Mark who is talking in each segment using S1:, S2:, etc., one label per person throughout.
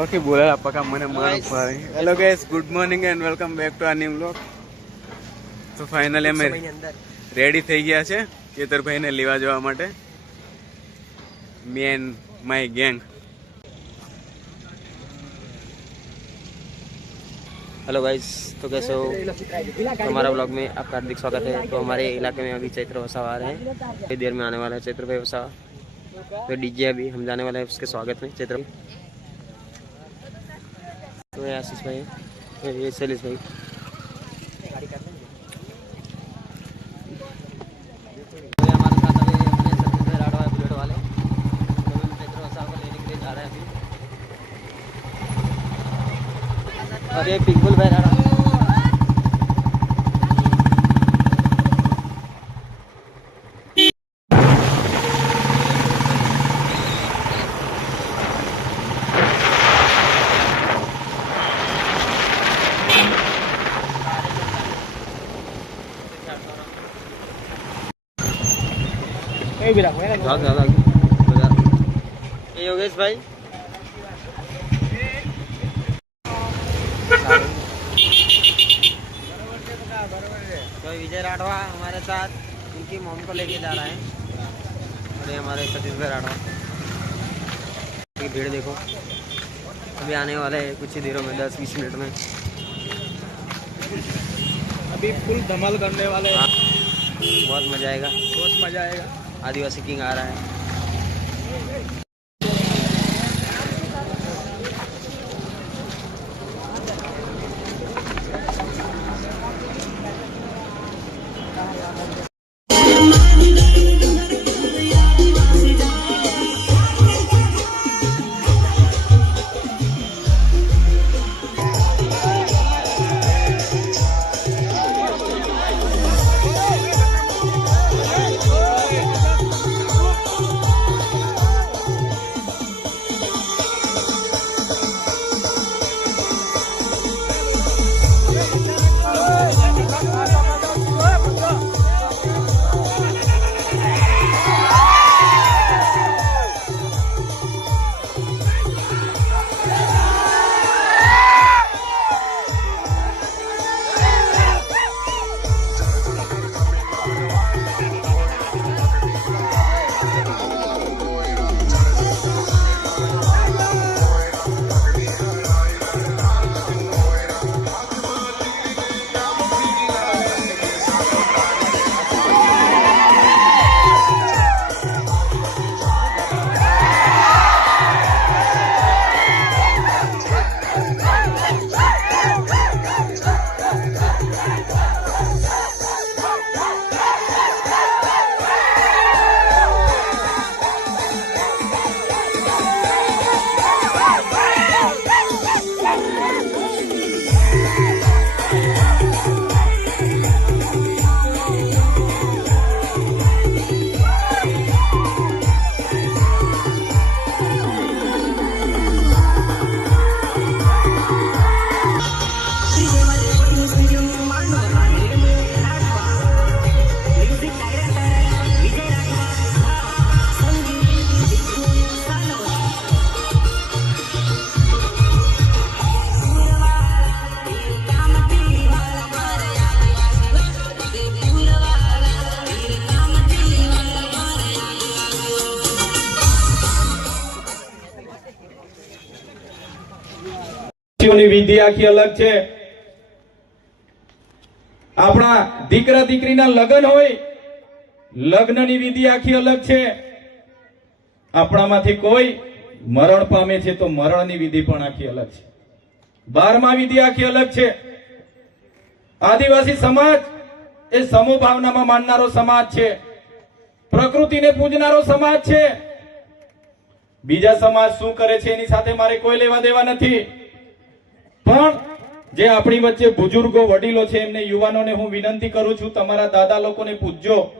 S1: કોકી બોલા પકા મને મારું ભાઈ hello guys good morning and welcome back to આ ન્યુ બ્લોગ તો ફાઇનલી અમે રેડી થઈ ગયા છે કેતરભાઈને લેવા જવા માટે me and my gang
S2: hello guys तो कैसे हो हमारा ब्लॉग में आपका हार्दिक स्वागत है तो हमारे इलाके में अभी चैत्र वसा आ रहे हैं थोड़ी देर में आने वाला है चैत्र भाई वसा तो डीजे अभी हम जाने वाले हैं उसके स्वागत में चैत्र तो मैं आशीष भाई। ये शैलेश भाई। अरे ये भाई बैरा ये ये योगेश भाई। तो विजय राठवा हमारे साथ उनकी मॉम को लेके जा रहा है। और ये हमारे सतीश भाई राठवा भीड़ देखो। अभी आने वाले हैं कुछ ही देरों में दस बीस मिनट में।
S1: अभी फुल धमाल करने वाले
S2: हाँ, बहुत मज़ा आएगा।
S1: बहुत मज़ा आएगा।
S2: आदिवासी किंग आ रहा है
S3: ની વિધિ આખી અલગ છે. આપણા દીકરા દીકરીના લગ્ન હોય, લગ્નની વિધિ આખી અલગ છે. આપણામાંથી કોઈ મરણ પામે છે તો મરણની વિધિ પણ આખી અલગ છે. બારમા વિધિ આખી અલગ છે. આદિવાસી સમાજ એ સમૂહ ભાવનામાં માનનારો સમાજ છે. પ્રકૃતિને પૂજનારો સમાજ છે. બીજા સમાજ શું કરે છે એની સાથે મારે કોઈ લેવા દેવા નથી. પણ જે આપણી વચ્ચે બુજુર્ગો, વડીલો છે, એમને યુવાનોને હું વિનંતી કરું છું, તમારા દાદા લોકોને પૂજજો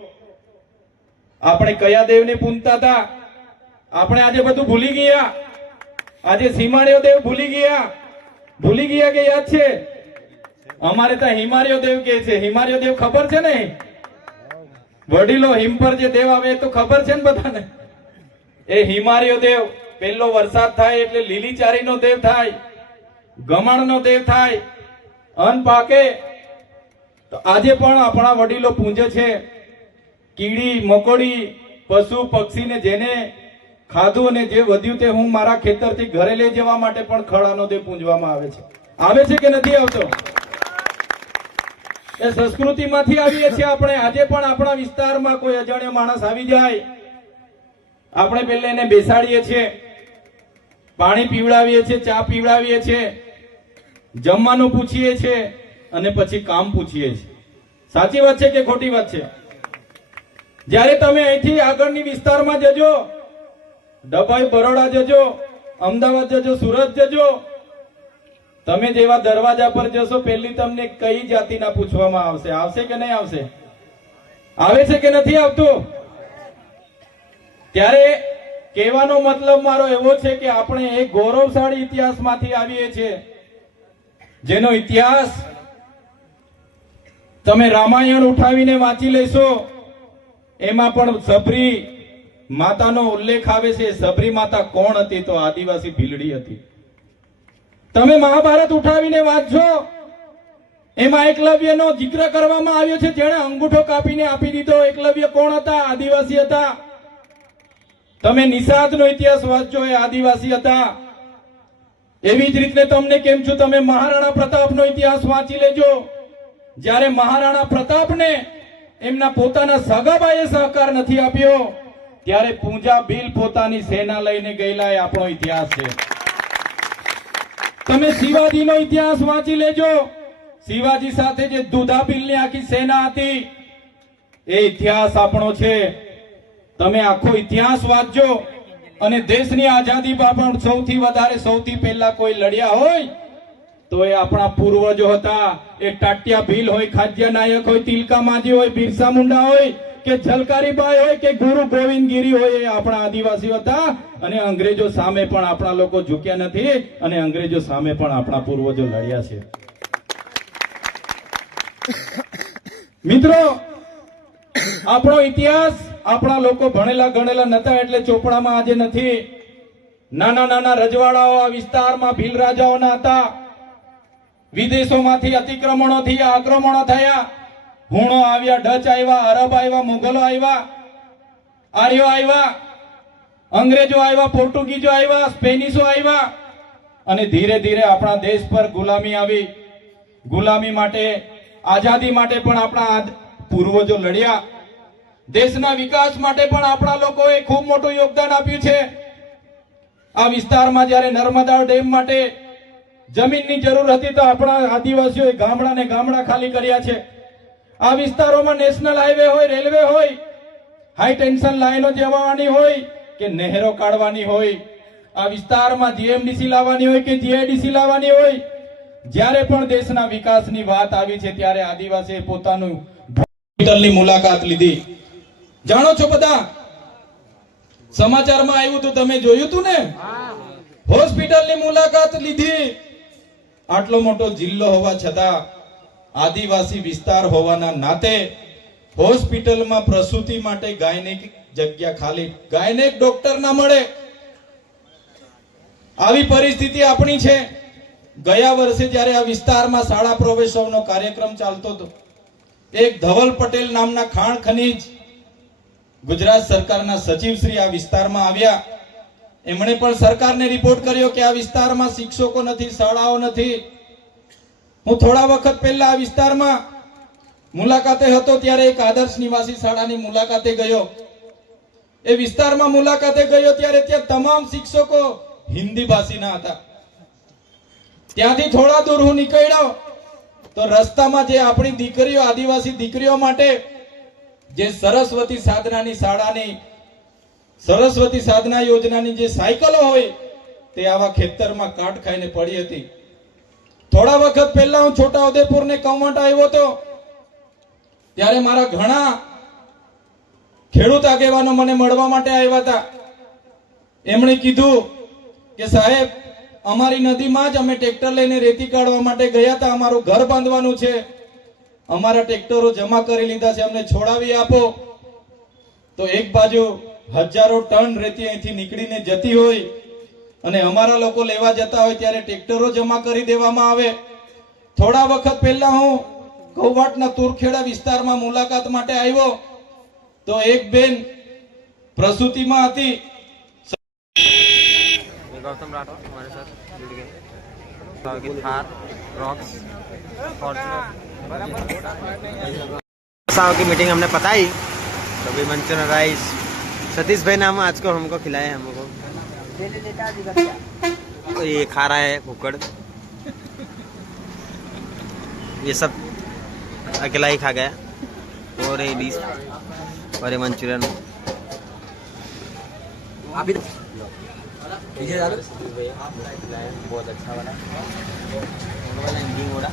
S3: આપણે કયા દેવને પૂજતા હતા આપણે આજે બધું ભૂલી ગયા. આજે સીમાડ્યો દેવ ભૂલી ગયા. ભૂલી ગયા કે યાદ છે? અમારે ત્યાં હિમાર્યો દેવ કે છે. હિમાર્યો દેવ ખબર છે ને? વડીલો હિમ પર જે દેવ આવે તો ખબર છે ને બધાને? એ હિમાર્યો દેવ, પહેલો વરસાદ થાય એટલે લીલી ચારીનો દેવ થાય. ગમણનો દેવ થાય, અન્ન પાકે, તો આજે પણ આપણા વડીલો પૂંજે છે. કીડી, મકોડી, પશુ, પક્ષીને જેને ખાધું અને જે વધ્યું તે હું મારા ખેતરથી ઘરે લઈ જવા માટે પણ ખડાનો દેવ પૂંજવામાં આવે છે. આવે છે કે નથી આવતો? એ સંસ્કૃતિમાંથી આવીએ છીએ આપણે. આજે પણ આપણા વિસ્તારમાં કોઈ અજાણ્યો માણસ આવી જાય. આપણે પેલા એને બેસાડીએ છીએ. પાણી પીવડાવીએ છીએ, ચા પીવડાવીએ છીએ, જમવાનું પૂછીએ છીએ અને પછી કામ પૂછીએ છીએ. સાચી વાત છે કે ખોટી વાત છે? જ્યારે તમે અહીંથી આગળની વિસ્તારમાં જજો, ડભાઈ બરોડા જજો, અમદાવાદ જજો, સુરત જજો, તમે જેવા દરવાજા પર જશો, પહેલી તમને કઈ જાતિના પૂછવામાં આવશે? આવશે કે નહીં આવશે? આવે છે કે નથી આવતું? ત્યારે કહેવાનો મતલબ મારો એવો છે કે આપણે એક ગૌરવશાળી ઇતિહાસમાંથી આવીએ છીએ. જેનો ઇતિહાસ તમે રામાયણ ઉઠાવીને વાંચી લેશો, એમાં પણ સબરી માતાનો ઉલ્લેખ આવે છે, સબરી માતા કોણ હતી? તો આદિવાસી ભીલડી હતી. તમે મહાભારત ઉઠાવીને વાંચજો. એમાં એકલવ્યનો જિક્ર કરવામાં આવ્યો છે. જેણે અંગૂઠો કાપીને આપી દીધો. એકલવ્ય કોણ હતા? આદિવાસી હતા. તમે નિષાદનો ઇતિહાસ વાંચજો, એ આદિવાસી હતા. એવી જ રીતે તમને કેમ છું, તમે મહારાણા પ્રતાપનો ઇતિહાસ વાંચી લેજો. જ્યારે મહારાણા પ્રતાપને એમના પોતાના સગાબાએ સહકાર નથી આપ્યો, ત્યારે પૂજા બિલ પોતાની સેના લઈને ગયેલા એ આપણો ઇતિહાસ છે. તમે શિવાજીનો ઇતિહાસ વાંચી લેજો. શિવાજી સાથે જે દુધાબીલની આખી સેના હતી, એ ઇતિહાસ આપણો છે. તમે આખો ઇતિહાસ વાંચજો અને દેશની આઝાદીમાં પણ સૌથી વધારે, સૌથી પહેલા કોઈ લડ્યા હોય, તો એ આપણા પૂર્વજો હતા. એ ટાટિયા ભીલ હોય, ખાદ્ય નાયક હોય, તિલકા માજી હોય, બિરસા મુંડા હોય, કે ઝલકારીબાઈ હોય, કે ગુરુ ગોવિંદ ગીરી હોય, એ આપણા આદિવાસીઓ હતા. અને અંગ્રેજો સામે પણ આપણા લોકો ઝૂક્યા નથી અને અંગ્રેજો સામે પણ આપણા પૂર્વજો લડ્યા છે. મિત્રો, આપણો ઇતિહાસ આપણા લોકો ભણેલા ગણેલા નતા એટલે ચોપડામાં આજે નથી. નાના નાના રજવાડાઓ આ વિસ્તારમાં ભીલ રાજાઓના હતા. વિદેશોમાંથી અતિક્રમણોથી આક્રમણો થયા. હુણો આવ્યા, ડચ આવ્યા, અરબ આવ્યા, મુઘલો આવ્યા, આર્યો આવ્યા, અંગ્રેજો આવ્યા પોર્ટુગીઝો આવ્યા, સ્પેનિશો આવ્યા. અને ધીરે ધીરે આપણા દેશ પર ગુલામી આવી. ગુલામી માટે, આઝાદી માટે પણ આપણા પૂર્વજો લડ્યા. દેશના વિકાસ માટે પણ આપણા લોકોએ ખૂબ મોટું યોગદાન આપ્યું છે. આ વિસ્તારમાં જ્યારે નર્મદા ડેમ માટે જમીનની જરૂર હતી તો આપણા આદિવાસીઓએ ગામડા ને ગામડા ખાલી કર્યા છે. આ વિસ્તારોમાં નેશનલ હાઈવે હોય, રેલવે હોય, હાઈ ટેન્શન લાઈનો જવાની હોય કે નહેરો કાઢવાની હોય, આ વિસ્તારમાં જીએમડીસી લાવવાની હોય કે જીઆઈડીસી લાવવાની હોય, જ્યારે પણ દેશના વિકાસની વાત આવી છે, ત્યારે આદિવાસીએ પોતાનું હોસ્પિટલની મુલાકાત લીધી. જાણો છો બધા? સમાચારમાં આવ્યું હતું, તમે જોયું હતું ને? હોસ્પિટલની મુલાકાત લીધી. આટલો મોટો જિલ્લો હોવા છતાં આદિવાસી વિસ્તાર હોવાના નાતે હોસ્પિટલમાં પ્રસૂતિ માટે ગાયનેક જગ્યા ખાલી. ગાયનેક ડોક્ટર ના મળે. આવી પરિસ્થિતિ આપણી છે. ગયા વર્ષે જ્યારે આ વિસ્તારમાં શાળા પ્રવેશવનો કાર્યક્રમ ચાલતો હતો, એક ધવલ પટેલ નામના ખાણ ખનીજ ગુજરાત સરકારના સચિવ શ્રી આ વિસ્તારમાં આવ્યા. એમણે પણ સરકારને રિપોર્ટ કર્યો કે આ વિસ્તારમાં શિક્ષકો નથી, શાળાઓ નથી. હું થોડા વખત પહેલા આ વિસ્તારમાં મુલાકાતે હતો, ત્યારે એક આદર્શ નિવાસી શાળાની મુલાકાતે ગયો. એ વિસ્તારમાં મુલાકાતે ગયો ત્યારે ત્યાં તમામ શિક્ષકો હિન્દી ભાષીના હતા. ત્યાંથી થોડા દૂર હું નીકળ્યો, તો રસ્તામાં જે આપણી દીકરીઓ, આદિવાસી દીકરીઓ માટે જે સરસ્વતી સાધનાની શાળાની, સરસ્વતી સાધના યોજનાની જે સાયકલો હોય, તે આવા ખેતરમાં કાટ ખાઈને પડી હતી. થોડા વખત પહેલા હું છોટા ઉદેપુર ને કૌમટ આવ્યો હતો, ત્યારે મારા ઘણા ખેડૂત આગેવાનો મને મળવા માટે આવ્યા હતા. એમણે કીધું કે સાહેબ, અમારી નદીમાં જ અમે ટ્રેક્ટર લઈને રેતી કાઢવા માટે ગયા હતા, અમારું ઘર બાંધવાનું છે. અમારા ટ્રેક્ટરો જમા કરી લીધા છે, અમને છોડાવી આપો. તો એક બાજુ હજારો ટન રેતી અહીંથી નીકળીને જતી હોય અને અમારા લોકો લેવા જતા હોય ત્યારે ટ્રેક્ટરો જમા કરી દેવામાં આવે. થોડા વખત પહેલા હું કૌવાટના તુરખેડા વિસ્તારમાં મુલાકાત માટે આવ્યો. તો એક બેન પ્રસૂતિમાં હતી.
S2: ગૌતમ રાઠવા थार रॉक्स साव की मीटिंग हमने बताई। तो भी मंचूरियन राइस सतीश भाई ने हम आज को हमको खिलाए हमको। तो ये खा रहा है कुकड़। ये सब अकेला ही खा गया। और ये डिश और ये मंचूरियन। अभी बहुत अच्छा वाला वाला एंडिंग हो रहा